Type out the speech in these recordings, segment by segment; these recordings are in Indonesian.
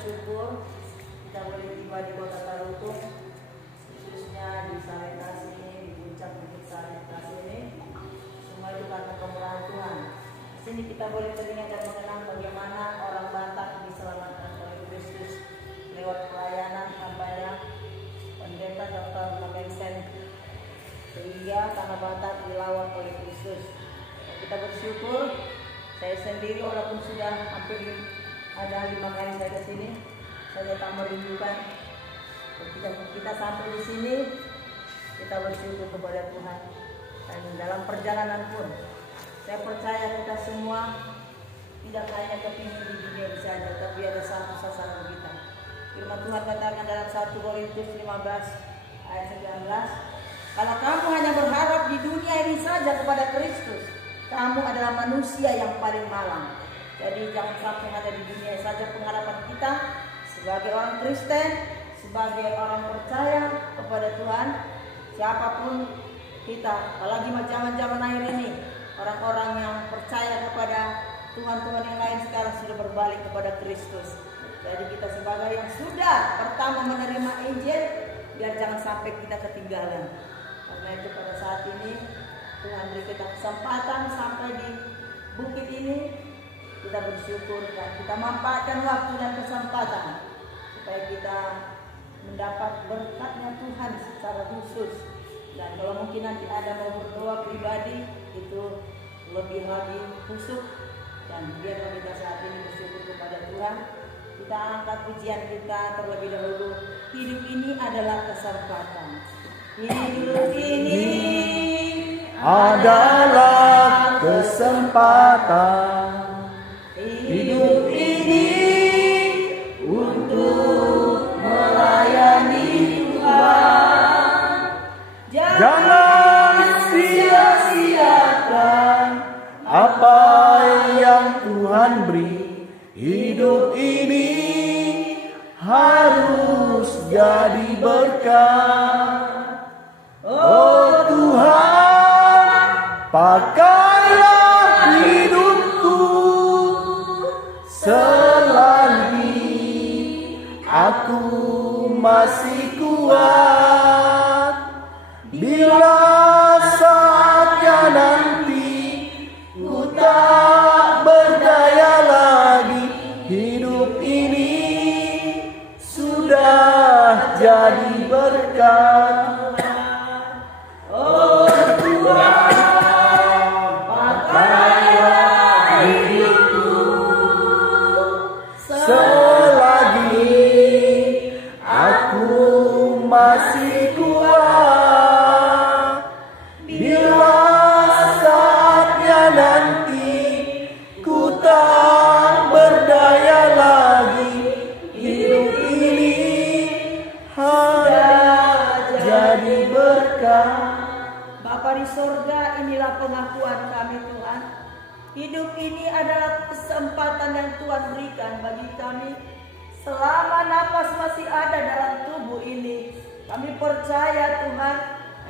bersyukur kita boleh tiba di kota Tarutung, khususnya di Saletas ini, di puncak bukit Saletas ini. Semua itu karena kemurahan Tuhan. Di sini kita boleh teringat dan mengenang bagaimana orang Batak diselamatkan oleh Kristus lewat pelayanan hambanya Pendeta Dr. Namensen, sehingga tanah Batak dilawan oleh Kristus. Kita bersyukur. Saya sendiri walaupun sudah hampir ada 5 kali saya ke sini, saya tak merindukan. Ketika kita sampai di sini, kita bersyukur kepada Tuhan. Dan dalam perjalanan pun, saya percaya kita semua tidak hanya kepingin di dunia ini saja, tapi ada satu sasaran kita. Firman Tuhan katakan dalam 1 Korintus 15 ayat 19, kalau kamu hanya berharap di dunia ini saja kepada Kristus, kamu adalah manusia yang paling malang. Jadi jangan sampai hanya di dunia saja pengharapan kita sebagai orang Kristen, sebagai orang percaya kepada Tuhan, siapapun kita, apalagi zaman-zaman akhir ini, orang-orang yang percaya kepada Tuhan-Tuhan yang lain sekarang sudah berbalik kepada Kristus. Jadi kita sebagai yang sudah pertama menerima Injil, biar jangan sampai kita ketinggalan. Karena itu pada saat ini Tuhan beri kita kesempatan sampai di bukit ini, kita bersyukur dan kita manfaatkan waktu dan kesempatan supaya kita mendapat berkatnya Tuhan secara khusus. Dan kalau mungkin nanti ada mau berdoa pribadi, itu lebih lagi khusus. Dan biarlah kita saat ini bersyukur kepada Tuhan. Kita angkat pujian kita terlebih dahulu. Hidup ini adalah kesempatan. Hidup ini adalah kesempatan. Hidup ini untuk melayani Tuhan. Jangan sia-siakan apa yang Tuhan beri. Hidup ini harus jadi berkat. Oh Tuhan, pakailah hidupku selagi aku masih kuat. Bila saatnya nanti ku tak berdaya lagi, hidup ini sudah jadi berkat. Oh Tuhan, pakailah hidupku selagi aku masih kuat. Bila saatnya nanti ku tak berdaya lagi, hidup ini sudah jadi berkat. Bapa di sorga, inilah pengakuan kami Tuhan. Hidup ini adalah kesempatan yang Tuhan berikan bagi kami. Selama nafas masih ada dalam tubuh ini, kami percaya Tuhan,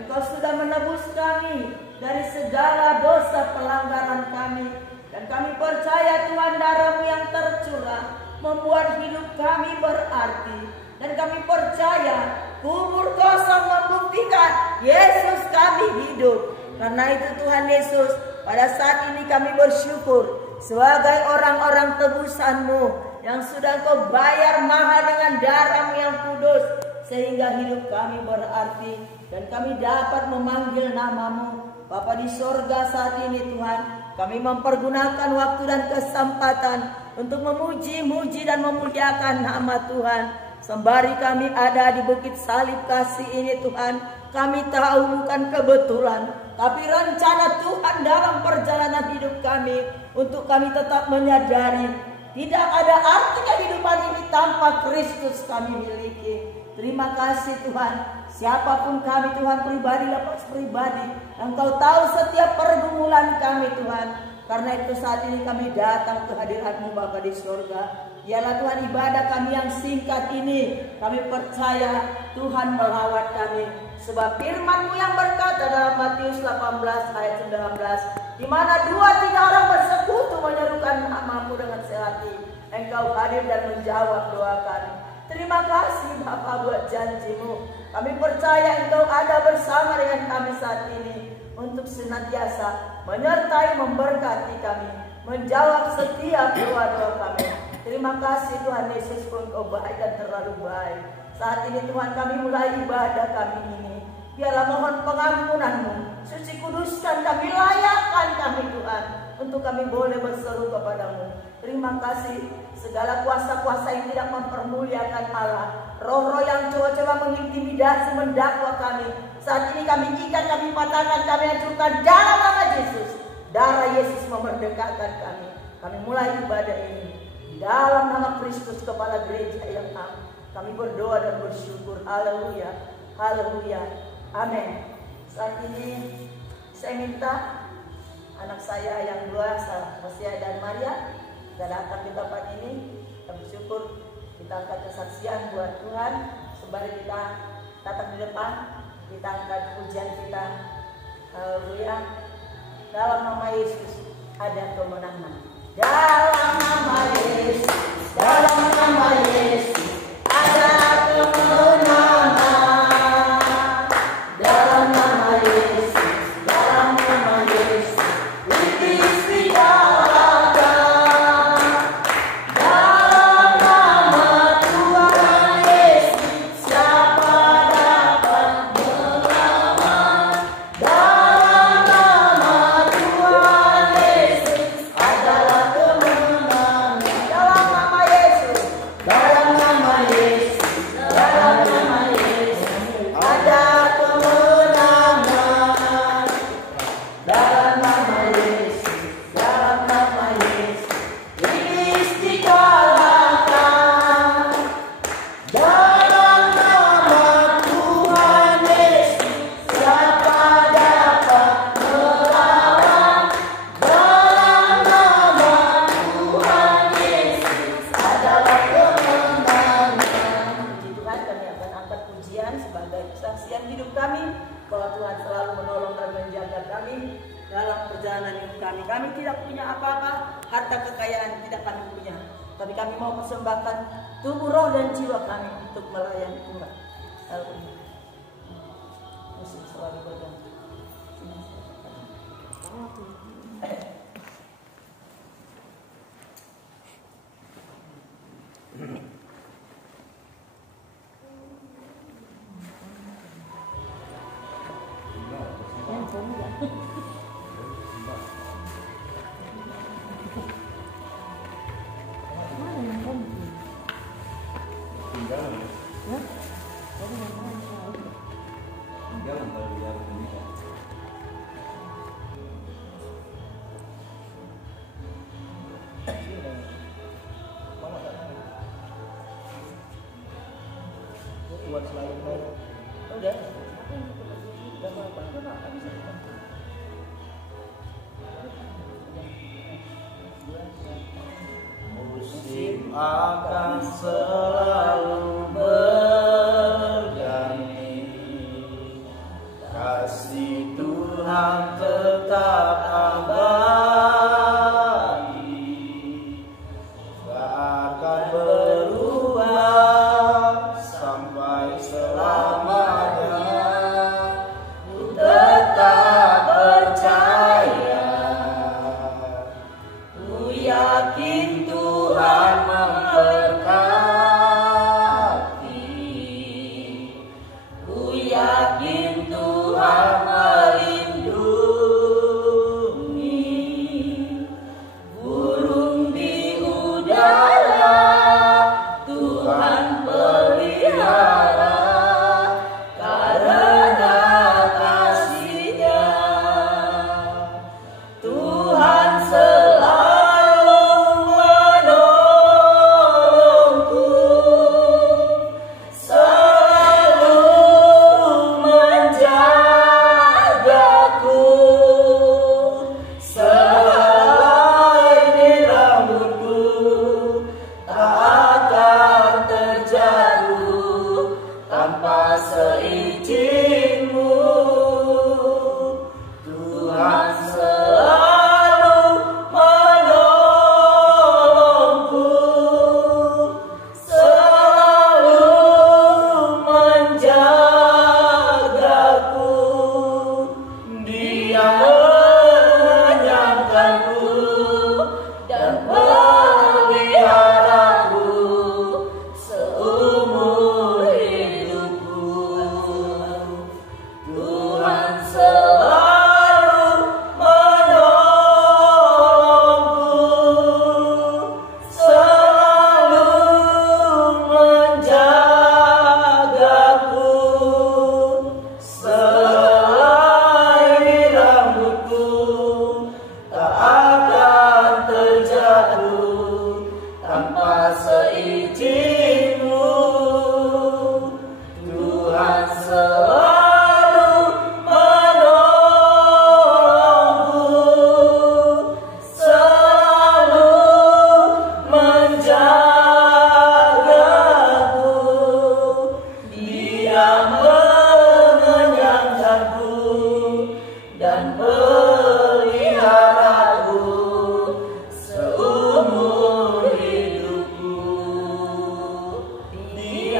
Engkau sudah menebus kami dari segala dosa pelanggaran kami. Dan kami percaya Tuhan, darah-Mu yang tercurah membuat hidup kami berarti. Dan kami percaya kubur kosong membuktikan Yesus kami hidup. Karena itu Tuhan Yesus, pada saat ini kami bersyukur sebagai orang-orang tebusan-Mu yang sudah Kau bayar mahal dengan darah-Mu yang kudus, sehingga hidup kami berarti dan kami dapat memanggil nama-Mu. Bapa di sorga, saat ini Tuhan, kami mempergunakan waktu dan kesempatan untuk memuji, muji dan memuliakan nama Tuhan. Sembari kami ada di Bukit Salib Kasih ini Tuhan, kami tahu bukan kebetulan, tapi rencana Tuhan dalam perjalanan hidup kami, untuk kami tetap menyadari tidak ada arti kehidupan ini tanpa Kristus kami miliki. Terima kasih Tuhan. Siapapun kami Tuhan, pribadi lepas pribadi, Engkau tahu setiap pergumulan kami Tuhan. Karena itu saat ini kami datang ke hadirat-Mu Bapa di surga. Ialah Tuhan, ibadah kami yang singkat ini, kami percaya Tuhan melawat kami. Sebab firman-Mu yang berkata dalam Matius 18 ayat 19, di mana 2-3 orang bersekutu menyerukan nama-Mu dengan sehati, Engkau hadir dan menjawab doa kami. Terima kasih Bapa buat janji-Mu. Kami percaya Engkau ada bersama dengan kami saat ini untuk senantiasa menyertai, memberkati kami, menjawab setiap doa-doa kami. Terima kasih Tuhan Yesus, Engkau baik dan terlalu baik. Saat ini Tuhan kami mulai ibadah kami ini. Biarlah mohon pengampunan-Mu. Suci kuduskan kami, layakkan kami Tuhan, untuk kami boleh berseru kepadamu. Terima kasih segala kuasa-kuasa yang tidak mempermuliakan Allah, roh-roh yang coba-coba mengintimidasi, mendakwa kami. Saat ini kami ikat, kami patahkan, kami hancurkan dalam nama Yesus. Darah Yesus memerdekakan kami. Kami mulai ibadah ini dalam nama Kristus, Kepala Gereja yang am. Kami berdoa dan bersyukur. Haleluya, haleluya, amin. Saat ini saya minta anak saya yang dua, Rasia dan Maria, kita datang di tempat ini. Kita bersyukur, kita angkat kesaksian buat Tuhan. Sembari kita datang di depan, kita angkat pujian kita. Haleluya. Dalam nama Yesus ada kemenangan. Dalam nama Yesus, dalam nama Yesus ada kemenangan. Dalam nama Yesus, dalam nama Yesus, iblis dikalahkan. Dalam nama Tuhan Yesus, siapa dapat melawan? Dalam nama Tuhan Yesus adalah kemenangan. Dalam nama Yesus, dalam nama Yesus, dalam nama Yesus ada kemenangan. Dalam nama Yesus, dalam nama Yesus, iblis dikalahkan. Dalam nama Tuhan Yesus, siapa dapat melawan? Dalam nama Tuhan Yesus adalah kemenangan. Puji Tuhan, kami akan angkat pujian sebagai kesaksian hidup kami bahwa Tuhan selalu menolong dan menjaga kami dalam perjalanan hidup kami. Kami tidak punya apa-apa, harta kekayaan tidak kami punya, tapi kami mau persembahkan tubuh, roh, dan jiwa kami untuk melayani Tuhan. Haleluya. Musik selalu berganti. Buat selalu baik. Udah. Udah apa? Musim akan selalu berganti, kasih Tuhan tetap abadi, tak akan berubah sampai selamanya. Ku tetap percaya, ku yakin Tuhan memberkati.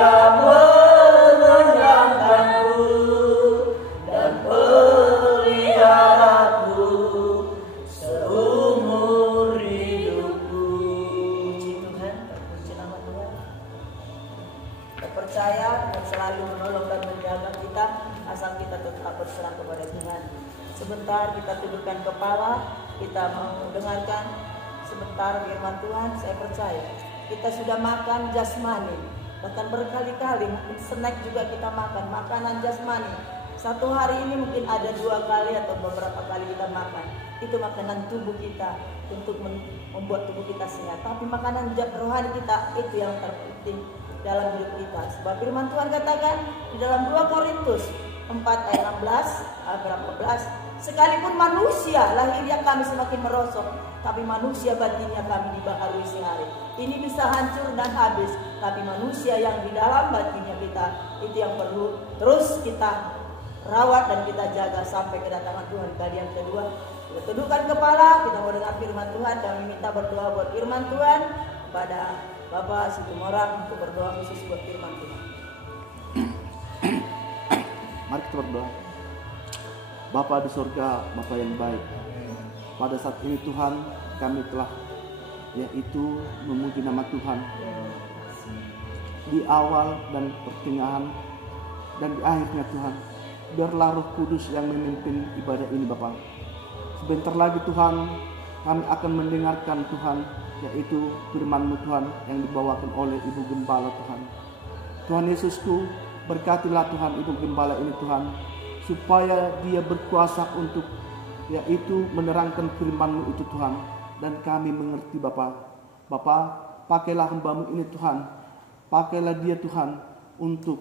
Dia menenangkanku dan peliharaku seumur hidupku. Puji Tuhan, terpuji nama Tuhan. Kita percaya dan selalu menolong dan menjaga kita asal kita tetap berserah kepada Tuhan. Sebentar kita tundukkan kepala, kita mendengarkan sebentar firman Tuhan. Saya percaya kita sudah makan jasmani, bahkan berkali-kali, mungkin snack juga kita makan, makanan jasmani. Satu hari ini mungkin ada 2 kali atau beberapa kali kita makan. Itu makanan tubuh kita untuk membuat tubuh kita sehat. Tapi makanan rohani kita itu yang terpenting dalam hidup kita. Sebab firman Tuhan katakan di dalam 2 Korintus 4 ayat 16, sekalipun manusia lahirnya kami semakin merosot, tapi manusia batinnya kami dibaharui sehari. Ini bisa hancur dan habis, tapi manusia yang di dalam batinnya kita, itu yang perlu terus kita rawat dan kita jaga sampai kedatangan Tuhan kali yang kedua. Kita tundukkan kepala, kita mau dengar firman Tuhan. Kami minta berdoa buat firman Tuhan kepada Bapak Situmorang untuk berdoa khusus buat firman Tuhan. Mari kita berdoa. Bapa di surga, Bapa yang baik, pada saat ini Tuhan kami telah yaitu memuji nama Tuhan di awal dan pertengahan dan di akhirnya Tuhan. Biarlah Roh Kudus yang memimpin ibadah ini Bapa. Sebentar lagi Tuhan kami akan mendengarkan Tuhan, yaitu firman-Mu Tuhan yang dibawakan oleh Ibu Gembala Tuhan. Tuhan Yesusku, berkatilah Tuhan Ibu Gembala ini Tuhan, supaya dia berkuasa untuk yaitu menerangkan firman-Mu itu Tuhan, dan kami mengerti Bapa. Bapa, pakailah hamba-Mu ini Tuhan, pakailah dia Tuhan untuk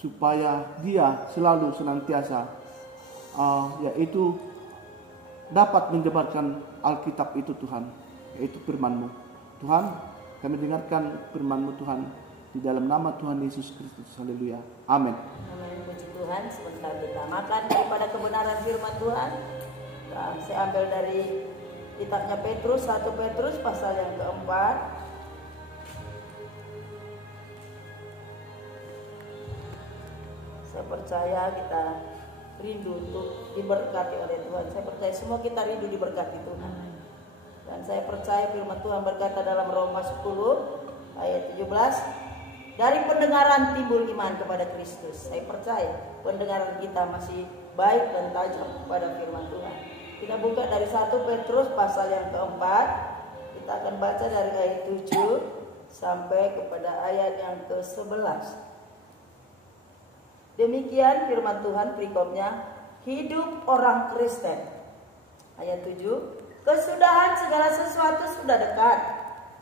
supaya dia selalu senantiasa yaitu dapat menjabarkan Alkitab itu Tuhan, yaitu firman-Mu. Tuhan, kami dengarkan firman-Mu Tuhan di dalam nama Tuhan Yesus Kristus. Haleluya. Amin. Amin. Puji Tuhan. Sebentar kita makan daripada kebenaran firman Tuhan. Nah, saya ambil dari kitabnya Petrus, 1 Petrus pasal yang keempat. Saya percaya kita rindu untuk diberkati oleh Tuhan. Saya percaya semua kita rindu diberkati Tuhan. Dan saya percaya firman Tuhan berkata dalam Roma 10 ayat 17, dari pendengaran timbul iman kepada Kristus. Saya percaya pendengaran kita masih baik dan tajam kepada firman Tuhan. Kita buka dari 1 Petrus pasal yang keempat. Kita akan baca dari ayat 7 sampai kepada ayat yang ke-11. Demikian firman Tuhan perikopnya, hidup orang Kristen. Ayat 7, kesudahan segala sesuatu sudah dekat.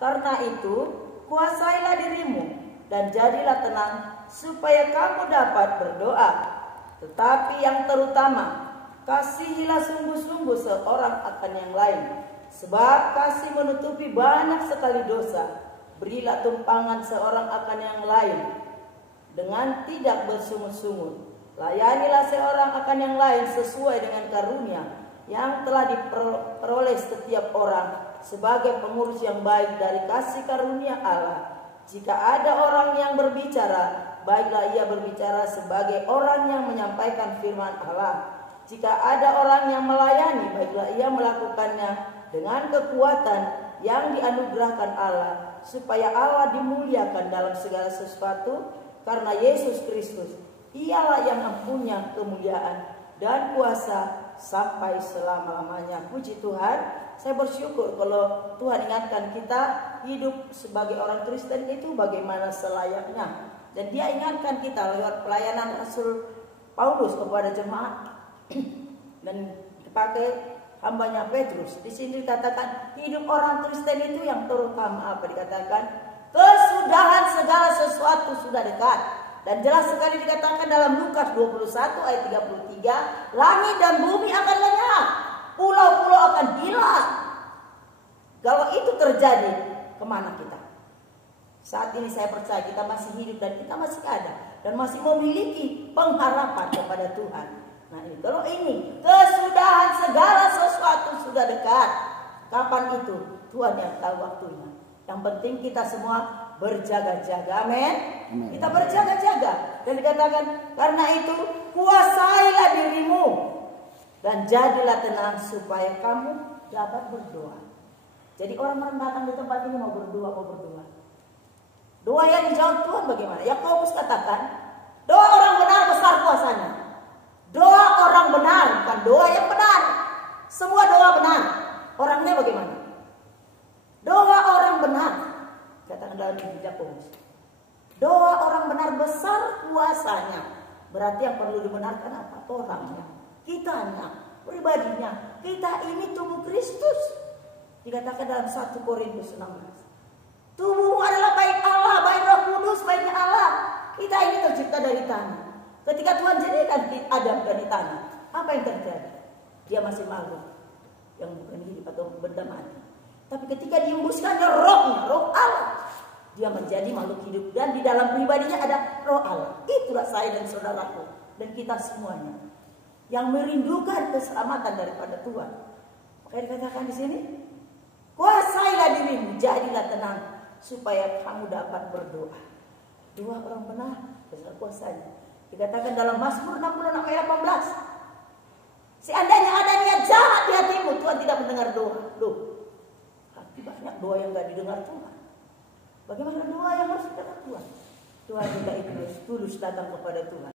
Karena itu, kuasailah dirimu dan jadilah tenang supaya kamu dapat berdoa. Tetapi yang terutama, kasihilah sungguh-sungguh seorang akan yang lain. Sebab kasih menutupi banyak sekali dosa. Berilah tumpangan seorang akan yang lain dengan tidak bersungut-sungut. Layanilah seorang akan yang lain sesuai dengan karunia yang telah diperoleh setiap orang sebagai pengurus yang baik dari kasih karunia Allah. Jika ada orang yang berbicara, baiklah ia berbicara sebagai orang yang menyampaikan firman Allah. Jika ada orang yang melayani, baiklah ia melakukannya dengan kekuatan yang dianugerahkan Allah, supaya Allah dimuliakan dalam segala sesuatu. Karena Yesus Kristus, ialah yang mempunyai kemuliaan dan kuasa sampai selama-lamanya. Puji Tuhan, saya bersyukur kalau Tuhan ingatkan kita hidup sebagai orang Kristen itu bagaimana selayaknya. Dan dia ingatkan kita lewat pelayanan Rasul Paulus kepada jemaat dan dipakai hambanya Petrus. Di sini dikatakan hidup orang Kristen itu yang terutama apa dikatakan? Kesudahan segala sesuatu sudah dekat. Dan jelas sekali dikatakan dalam Lukas 21 ayat 33, langit dan bumi akan lenyap, pulau-pulau akan hilang. Kalau itu terjadi, kemana kita? Saat ini saya percaya kita masih hidup dan kita masih ada dan masih memiliki pengharapan kepada Tuhan. Nah ini, kalau ini kesudahan segala sesuatu sudah dekat, kapan itu? Tuhan yang tahu waktunya. Yang penting kita semua berjaga-jaga. Amin. Amin. Kita berjaga-jaga. Dan dikatakan, karena itu kuasailah dirimu dan jadilah tenang supaya kamu dapat berdoa. Jadi orang-orang datang di tempat ini mau berdoa. Doa yang dijawab Tuhan bagaimana? Yakobus katakan, doa orang benar besar kuasanya. Doa orang benar, bukan doa yang benar. Semua doa benar. Orangnya bagaimana? Doa orang benar. Katakan dalam Injil Yakobus. Doa orang benar besar kuasanya. Berarti yang perlu dibenarkan apa? Orangnya, kitanya, pribadinya. Kita ini tubuh Kristus. Dikatakan dalam 1 Korintus 16. Tubuhmu adalah baik Allah, baik Roh Kudus, baiknya Allah. Kita ini tercipta dari tanah. Ketika Tuhan jadikan Adam dari tanah, apa yang terjadi? Dia masih makhluk yang bukan hidup atau benda mati. Tapi ketika dihembuskannya rohnya, roh Allah, dia menjadi makhluk hidup. Dan di dalam pribadinya ada roh Allah. Itulah saya dan saudaraku dan kita semuanya yang merindukan keselamatan daripada Tuhan. Makanya dikatakan di sini, kuasailah dirimu, jadilah tenang supaya kamu dapat berdoa. Doa orang benar besar kuasanya. Dikatakan dalam Mazmur 66 ayat 18. Seandainya ada niat jahat di hatimu, Tuhan tidak mendengar doa. Banyak doa yang gak didengar Tuhan. Bagaimana doa yang harus didengar Tuhan? Doa kita itu harus tulus datang kepada Tuhan.